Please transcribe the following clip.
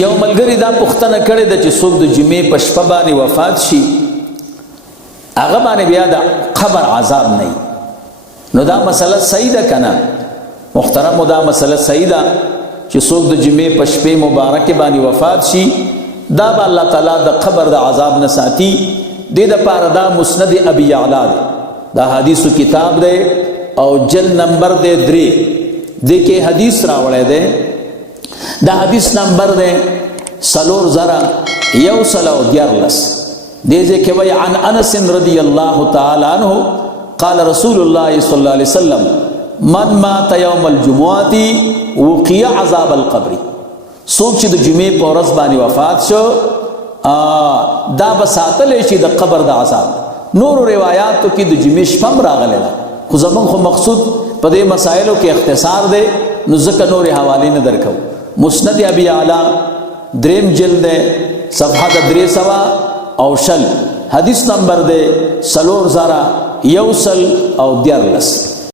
یو ملګری دا پوښتنه کړې ده چې څوک د جمعې په شپه باندې وفات شي هغه باندې بیا د قبر عذاب نه وي نو دا مسله صحیح ده که نه محترمو دا مسله صحیح ده چې څوک د جمعې په شپې مبارکې باندې وفات شي دا به الله تعالی د قبر د عذاب نه ساتي دې دپاره دا مسند ابي یعلا دی دا حدیثو کتاب دی او جلد نمبر دی 3 دې کې حدیث راوړی دی دا حدیث نمبر دی 3114 دې ځای کې وایي عن انس رضی الله تعالی عنه قال رسول الله صلی الله علیه وسلم من مات یوم الجمعه وقی عذاب القبر څوک چې د جمعې په ورځ باندې وفات شو دا به ساتلی شي د قبر د عذاب نورو روایاتو کې د جمعې شپه هم راغلی ده خو زموږ خو مقصود په دې مسایلو کې اختصار دی نو ځکه نورې حوالې نه درکوو مسند ابي یعلا 3 جلد دی صفحه د 300 حدیث نمبر دی 3114